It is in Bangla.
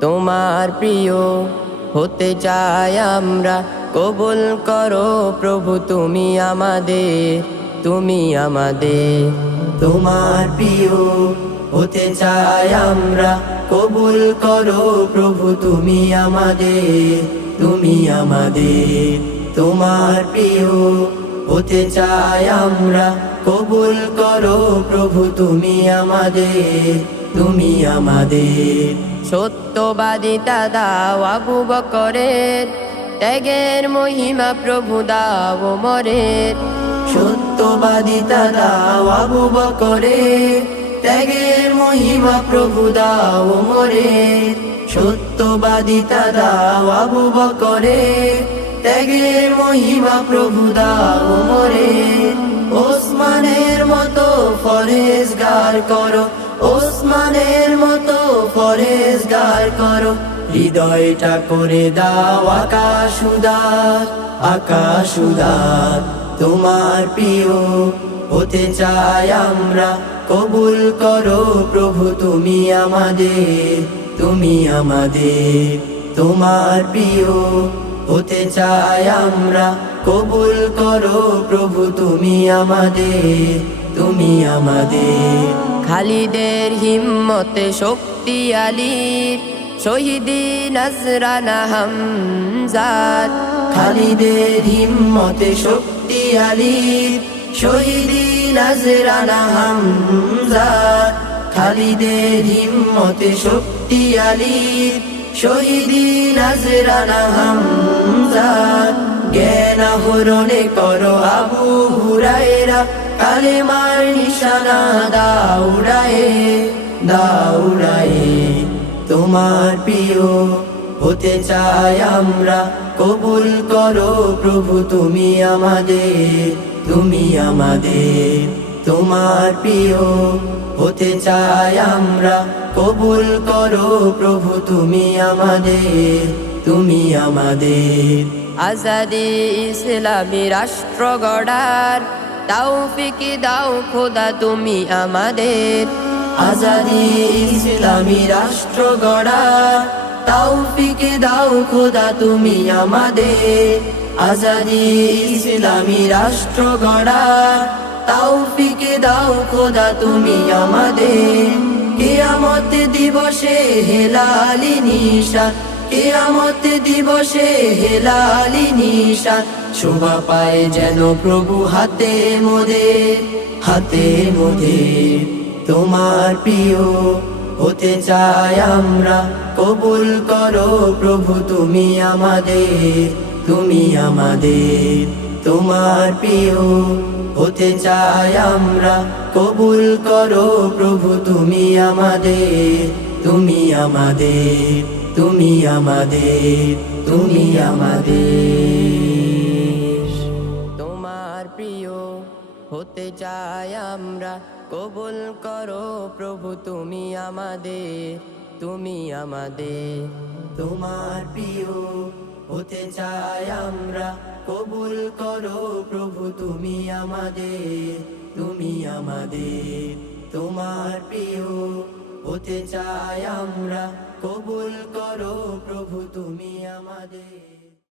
তোমার প্রিয় হতে চাই আমরা, কবুল করো প্রভু তুমি আমাদের, তুমি আমাদের। তোমার প্রিয় হতে চাই আমরা, কবুল করো প্রভু তুমি আমাদের, তুমি আমাদের। তোমার প্রিয় হতে চাই আমরা, কবুল করো প্রভু তুমি আমাদের, তুমি আমাদের। সত্যবাদিতা দাও আবু বকরের, ত্যাগের মহিমা প্রভু দাও ওমরের। সত্যবাদিতা দাও আবু বকরের, ত্যাগের মহিমা প্রভু দাও ওমরের। সত্যবাদিতা দাও আবু বকরের, ত্যাগের মহিমা প্রভু দাও ওমরের। ওসমানের মতো ফরেজগার করো, ওসমানের মতো ফরেজগার করো। হৃদয়টা করে দাও আকাশ উদার, আকাশ উদার। তোমার প্রিয় হতে চাই আমরা, কবুল করো প্রভু তুমি আমাদের, তুমি আমাদের। তোমার প্রিয় হতে চাই আমরা, কবুল করো প্রভু তুমি আমাদের, তুমি আমাদের। খালিদের হিম্মতে শক্তি আলীর, শহীদি নজরানা হামজার। খালিদের হিম্মতে শক্তি আলীর, শহীদি নজরানা হামজার। খালিদের হিম্মতে শক্তি আলীর, শহীদি নজরানা হামজার। জ্ঞান আহরণে করো আবু হুরায়রা, কালেমার নিশানা দাউড়ায়ে, দাউড়ায়ে। তোমার প্রিয় হতে চাই আমরা, কবুল করো প্রভু তুমি আমাদের, তুমি আমাদের। তোমার প্রিয় হতে চাই আমরা, কবুল করো প্রভু তুমি আমাদের, তুমি আমাদের। আজাদি ইসলামী রাষ্ট্র গড়ার তৌফিক দাও খোদা তুমি আমাদের। আজাদি ইসলামী রাষ্ট্র গড়ার তৌফিক দাও খোদা তুমি আমাদের। আজাদি ইসলামী রাষ্ট্র গড়ার তৌফিক দাও খোদা তুমি আমাদের। কিয়ামত দিবসে হেলালি নিশান, কিয়ামত দিবসে হেলালি নিশান। শোভা পায় যেন প্রভু হাতে মোদের, হাতে মোদের। তোমার প্রিয় হতে চাই আমরা, কবুল করো প্রভু তুমি আমাদের, তুমি আমাদের। তোমার প্রিয় হতে চাই আমরা, কবুল করো প্রভু তুমি আমাদের, তুমি আমাদের, তুমি আমাদের, তুমি আমাদের। তোমার প্রিয় হতে চাই আমরা, কবুল করো প্রভু তুমি আমাদের, তুমি আমাদের। তোমার প্রিয় হতে চাই আমরা, কবুল করো প্রভু তুমি আমাদের, তুমি আমাদের। তোমার প্রিয় হতে চাই আমরা, কবুল করো প্রভু তুমি আমাদের।